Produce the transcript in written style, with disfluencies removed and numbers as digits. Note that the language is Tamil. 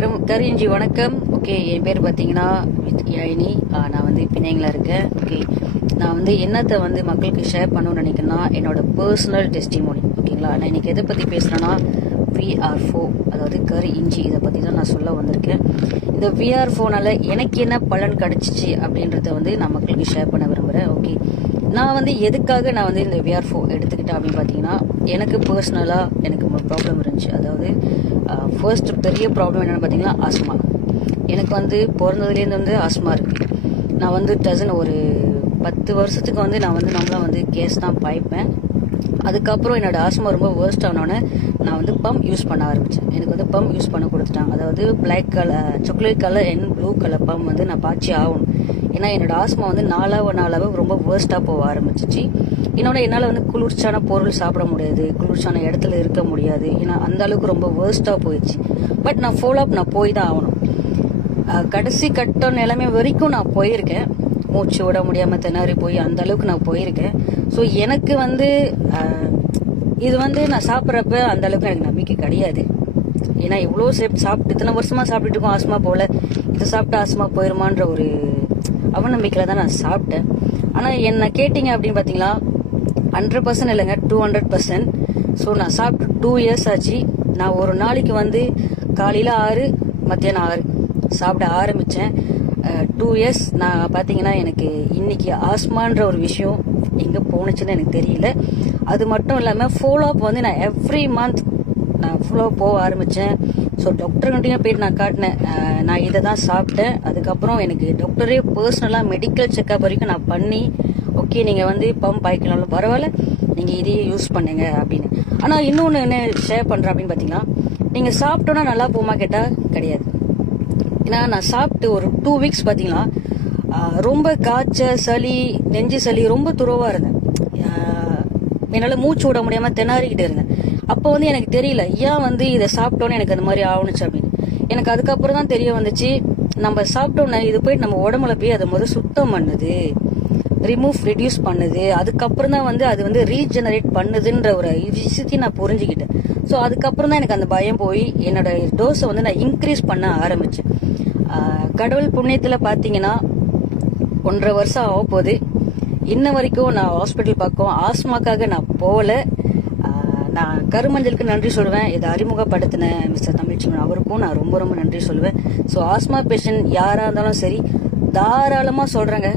கரிஞ்சி வணக்கம். ஓகே, என் பேர் பார்த்தீங்கன்னா யாழினி. நான் வந்து பிணையங்களா இருக்கேன். ஓகே, நான் வந்து என்னத்தை வந்து மக்களுக்கு ஷேர் பண்ணணும்னு நினைக்கிறேன்னா என்னோட பர்சனல் டெஸ்டிமோனி. ஓகேங்களா, நான் இன்னைக்கு எதை பற்றி பேசுகிறேன்னா VR4, அதாவது கரி இஞ்சி, இதை பற்றி தான் நான் சொல்ல வந்திருக்கேன். இந்த VR4னால எனக்கு என்ன பலன் கிடைச்சிச்சு அப்படின்றத வந்து நான் மக்களுக்கு ஷேர் பண்ண விரும்புகிறேன். ஓகே, நான் வந்து எதுக்காக நான் வந்து இந்த VR4 எடுத்துக்கிட்டேன் அப்படின்னு பார்த்தீங்கன்னா, எனக்கு பர்சனலாக எனக்கு ஒரு ப்ராப்ளம் இருந்துச்சு. அதாவது ஃபர்ஸ்ட் பெரிய ப்ராப்ளம் என்னென்னு பார்த்தீங்கன்னா ஆஸ்மா. எனக்கு வந்து பிறந்ததுலேருந்து வந்து ஆஸ்மா இருக்குது. நான் வந்து ஒரு 10 வருஷத்துக்கு வந்து நான் வந்து நம்மளாம் வந்து கேஸ் தான் பாய்ப்பேன். அதுக்கப்புறம் என்னோட ஆஸ்மா ரொம்ப வேர்ஸ்ட் ஆனோடனே நான் வந்து பம்ப் யூஸ் பண்ண ஆரம்பித்தேன். எனக்கு வந்து பம்ப் யூஸ் பண்ண கொடுத்துட்டாங்க. அதாவது black colour, chocolate colour and blue colour pump வந்து நான் பாய்ச்சி ஆகணும். ஏன்னா என்னோட ஆஸ்மா வந்து நாளாக ரொம்ப வேர்ஸ்ட்டாக போக ஆரம்பிச்சிச்சு. என்னால் வந்து குளிர்ச்சியான பொருள் சாப்பிட முடியாது, குளிர்ச்சியான இடத்துல இருக்க முடியாது. ஏன்னா அந்த அளவுக்கு ரொம்ப வேர்ஸ்ட்டாக போயிடுச்சு. பட் நான் நான் போய் தான் ஆகணும். கடைசி கட்ட நிலைமை வரைக்கும் நான் போயிருக்கேன். மூச்சு விட முடியாமல் திணறி போய் அந்த அளவுக்கு நான் போயிருக்கேன். ஸோ எனக்கு வந்து இது வந்து நான் சாப்பிட்றப்ப அந்த அளவுக்கு எனக்கு நம்பிக்கை கிடையாது. ஏன்னா இவ்வளோ சாப்பிட்டு இத்தனை வருஷமா சாப்பிட்டுட்டு இருக்கோம், ஆஸ்மா போல, இதை சாப்பிட்டு ஆஸ்மா போயிருமான்ற ஒரு அவநம்பிக்கையில தான் நான் சாப்பிட்டேன். ஆனால் என்ன கேட்டிங்க அப்படின்னு பார்த்தீங்களா, 100% இல்லைங்க, 200%. ஸோ நான் சாப்பிட்டு 2 இயர்ஸ் ஆச்சு. நான் ஒரு நாளைக்கு வந்து காலையில் 6, மத்தியானம் 6 சாப்பிட ஆரம்பித்தேன். 2 இயர்ஸ் நான் பார்த்தீங்கன்னா எனக்கு இன்னைக்கு ஆஸ்மான்ற ஒரு விஷயம் எங்கே போணுச்சுன்னு எனக்கு தெரியல. அது மட்டும் இல்லாமல் ஃபாலோஅப் வந்து நான் எவ்ரி மந்த் நான் ஃபாலோஅப் போக ஆரம்பித்தேன். ஸோ டாக்டர்கிட்டையும் போயிட்டு நான் காட்டினேன், நான் இதை தான் சாப்பிட்டேன். அதுக்கப்புறம் எனக்கு டாக்டரே பர்சனலாக மெடிக்கல் செக்அப் வரைக்கும் நான் பண்ணி, ஓகே நீங்கள் வந்து பம்ப் பாய்க்கலாம்னு பரவாயில்ல, நீங்கள் இதையே யூஸ் பண்ணுங்க அப்படின்னு. ஆனால் இன்னொன்று என்ன ஷேர் பண்ணுறேன் அப்படின்னு பார்த்தீங்கன்னா, நீங்கள் சாப்பிட்டோன்னா நல்லா போமா கேட்டால் கிடையாது. ஏன்னா நான் சாப்பிட்டு ஒரு 2 வீக்ஸ் பார்த்தீங்கன்னா ரொம்ப காய்ச்சல், சளி, நெஞ்சு சளி, ரொம்ப துறவாக இருந்தேன். என்னால் மூச்சு விட முடியாமல் திணறிக்கிட்டு இருந்தேன். அப்போ வந்து எனக்கு தெரியல ஏன் வந்து இதை சாப்பிட்டோன்னு எனக்கு அந்த மாதிரி ஆகணுச்சு அப்படின்னு. எனக்கு அதுக்கப்புறம் தான் தெரிய வந்துச்சு, நம்ம சாப்பிட்டோன்னே இது போய் நம்ம உடம்புல போய் அதை முதல் சுத்தம் பண்ணுது, ரெடியூஸ் பண்ணுது. அதுக்கப்புறம் தான் வந்து அது வந்து ரீஜெனரேட் பண்ணுதுன்ற ஒரு விஷயத்தையும் நான் புரிஞ்சுக்கிட்டேன். ஸோ அதுக்கப்புறம் தான் எனக்கு அந்த பயம் போய் என்னோட டோஸை வந்து நான் இன்க்ரீஸ் பண்ண ஆரம்பிச்சேன். கடவுள் புண்ணியத்தில் பார்த்தீங்கன்னா 1.5 வருஷம் ஆக போகுது. இன்ன வரைக்கும் நான் ஹாஸ்பிட்டல் பக்கம் ஆஸ்மாக்காக நான் போகல. நான் கருமஞ்சளுக்கு நன்றி சொல்லுவேன். இதை அறிமுகப்படுத்தின மிஸ்டர் தமிழ்ச்சிவன் அவருக்கும் நான் ரொம்ப நன்றி சொல்லுவேன். ஸோ ஆஸ்மா பேஷண்ட் யாராக இருந்தாலும் சரி, தாராளமாக சொல்கிறேங்க,